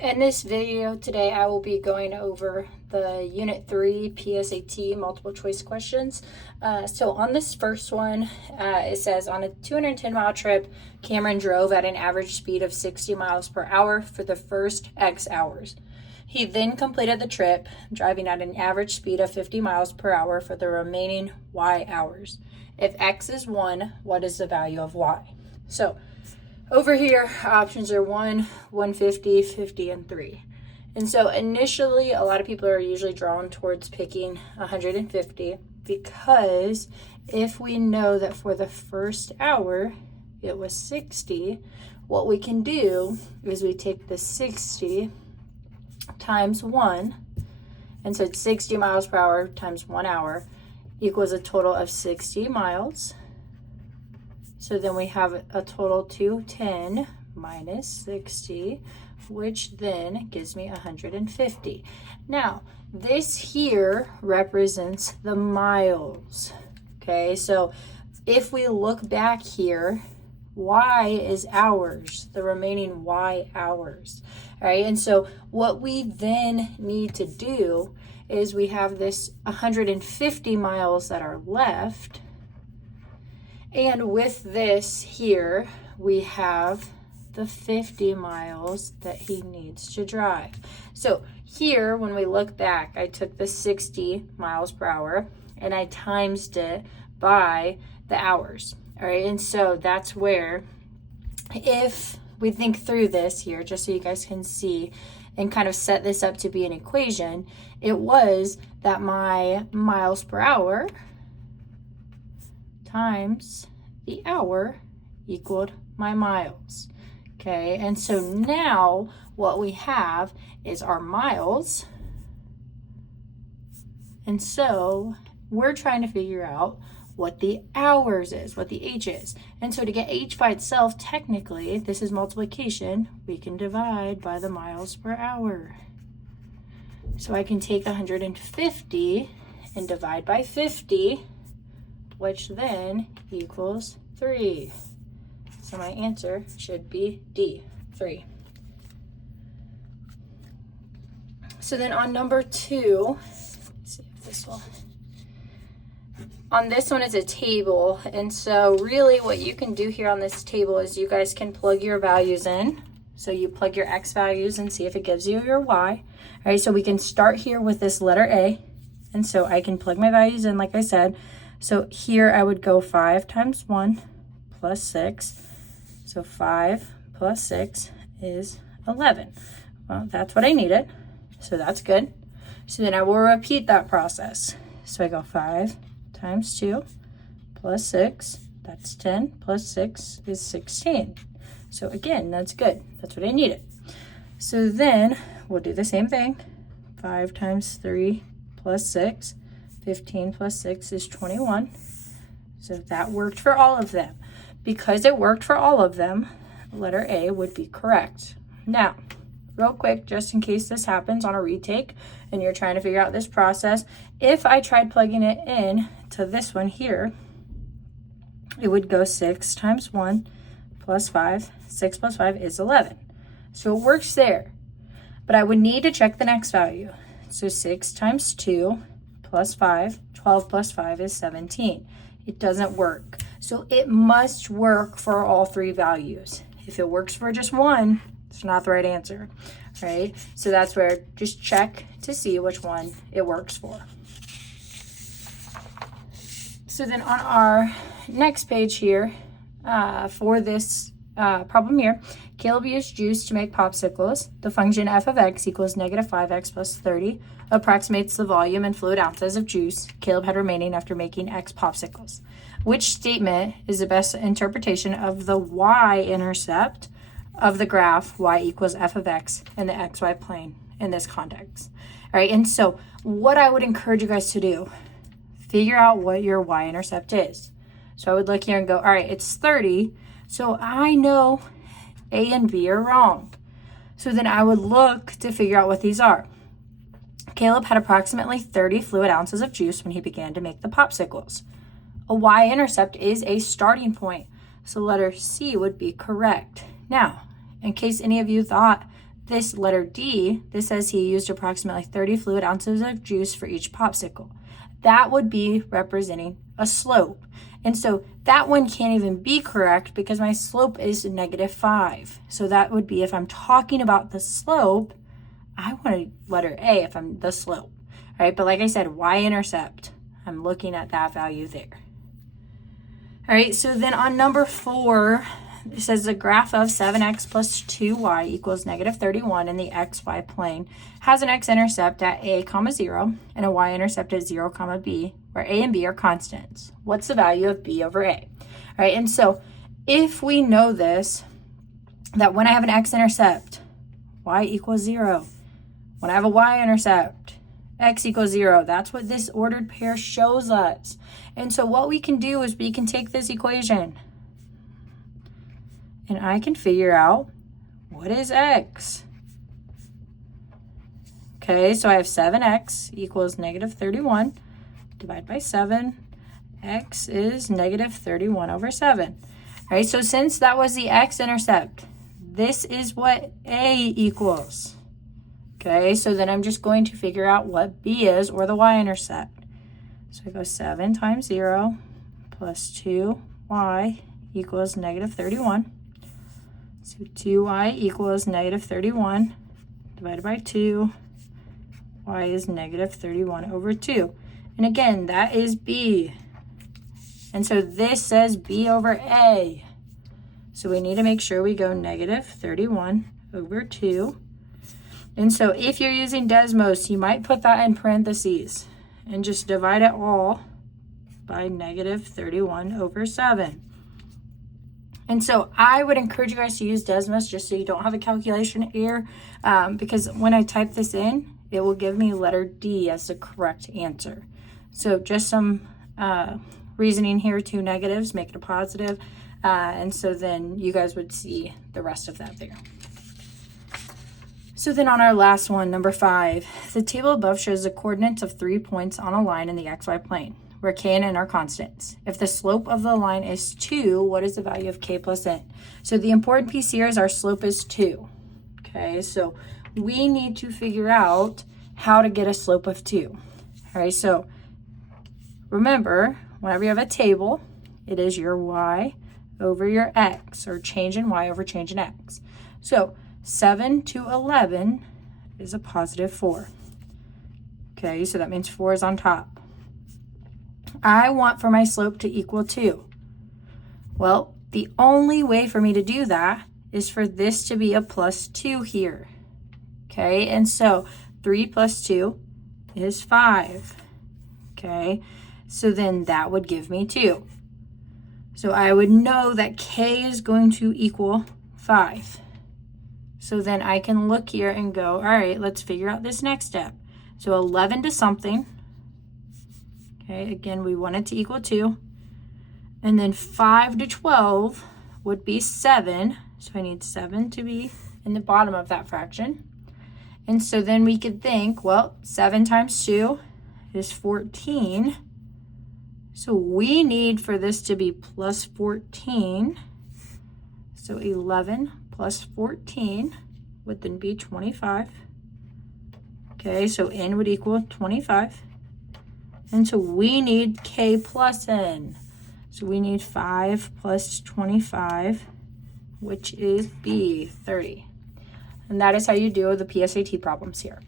In this video today, I will be going over the Unit 3 PSAT multiple choice questions. So on this first one, it says, on a 210-mile trip, Cameron drove at an average speed of 60 miles per hour for the first X hours. He then completed the trip, driving at an average speed of 50 miles per hour for the remaining Y hours. If X is 1, what is the value of Y? So over here, options are 1, 150, 50, and 3. And so initially, a lot of people are usually drawn towards picking 150 because if we know that for the first hour, it was 60, what we can do is we take the 60 times 1, and so it's 60 miles per hour times 1 hour equals a total of 60 miles. So then we have a total 210 minus 60, which then gives me 150. Now, this here represents the miles. Okay, so if we look back here, Y is hours, the remaining Y hours. All right, and so what we then need to do is we have this 150 miles that are left. And with this here, we have the 50 miles that he needs to drive. So here, when we look back, I took the 60 miles per hour and I timesed it by the hours. All right, and so that's where, if we think through this here, just so you guys can see and kind of set this up to be an equation, it was that my miles per hour times the hour equaled my miles. Okay, and so now what we have is our miles. And so we're trying to figure out what the hours is, what the H is. And so to get H by itself, technically, this is multiplication, we can divide by the miles per hour. So I can take 150 and divide by 50, which then equals 3. So my answer should be D, 3. So then on number 2, let's see if this will, on this one is a table. And so really what you can do here on this table is you guys can plug your values in. So you plug your X values and see if it gives you your Y. All right, so we can start here with this letter A. And so I can plug my values in, like I said. So here I would go 5 times 1 plus 6. So 5 plus 6 is 11. Well, that's what I needed. So that's good. So then I will repeat that process. So I go 5 times 2 plus 6. That's 10 plus 6 is 16. So again, that's good. That's what I needed. So then we'll do the same thing. 5 times 3 plus 6. 15 plus 6 is 21. So that worked for all of them. Because it worked for all of them, letter A would be correct. Now, real quick, just in case this happens on a retake and you're trying to figure out this process, if I tried plugging it in to this one here, it would go 6 times 1 plus 5. 6 plus 5 is 11. So it works there. But I would need to check the next value. So 6 times 2 plus 5, 12 plus 5 is 17. It doesn't work. So it must work for all 3 values. If it works for just one, it's not the right answer, right? So that's where just check to see which one it works for. So then on our next page here, for this problem here, Caleb used juice to make popsicles. The function f of x equals negative 5x plus 30 approximates the volume and fluid ounces of juice Caleb had remaining after making x popsicles. Which statement is the best interpretation of the y-intercept of the graph y equals f of x in the xy plane in this context? All right, and so what I would encourage you guys to do, figure out what your y-intercept is. So I would look here and go, all right, it's 30, so I know A and B are wrong. So then I would look to figure out what these are. Caleb had approximately 30 fluid ounces of juice when he began to make the popsicles. A y-intercept is a starting point, so letter C would be correct. Now, in case any of you thought this letter D, this says he used approximately 30 fluid ounces of juice for each popsicle. That would be representing a slope. And so that one can't even be correct because my slope is -5. So that would be, if I'm talking about the slope, I want a letter A if I'm the slope, right? But like I said, y-intercept, I'm looking at that value there. All right, so then on number 4, it says the graph of 7x plus 2y equals -31 in the xy plane has an x-intercept at a, 0 and a y-intercept at 0, b, where a and b are constants. What's the value of b over a? All right, and so if we know this, that when I have an x-intercept, y equals 0. When I have a y-intercept, x equals 0. That's what this ordered pair shows us. And so what we can do is we can take this equation and I can figure out what is x. Okay, so I have 7x equals -31 divided by 7. X is -31 over 7. All right, so since that was the x-intercept, this is what a equals. Okay, so then I'm just going to figure out what b is, or the y-intercept. So I go 7 times 0 plus 2y equals -31. So 2y equals -31 divided by 2. Y is -31 over 2. And again, that is b. And so this says b over a. So we need to make sure we go -31 over 2. And so if you're using Desmos, you might put that in parentheses and just divide it all by -31 over 7. And so I would encourage you guys to use Desmos just so you don't have a calculation error, because when I type this in, it will give me letter D as the correct answer. So just some reasoning here, 2 negatives, make it a positive, and so then you guys would see the rest of that there. So then on our last one, number 5, the table above shows the coordinates of 3 points on a line in the xy plane, where k and n are constants. If the slope of the line is 2, what is the value of k plus n? So the important piece here is our slope is 2. Okay, so we need to figure out how to get a slope of 2. All right, so remember, whenever you have a table, it is your y over your x, or change in y over change in x. So 7 to 11 is a positive 4. Okay, so that means 4 is on top. I want for my slope to equal 2. Well, the only way for me to do that is for this to be a plus 2 here. Okay, and so 3 plus 2 is 5. Okay, so then that would give me 2. So I would know that k is going to equal 5. So then I can look here and go, all right, let's figure out this next step. So 11 to something. Okay, again, we want it to equal 2. And then 5 to 12 would be 7. So I need 7 to be in the bottom of that fraction. And so then we could think, well, 7 times 2 is 14. So we need for this to be plus 14. So 11 plus 14 would then be 25. Okay, so n would equal 25. And so we need k plus n. So we need 5 plus 25, which is b, 30. And that is how you deal with the PSAT problems here.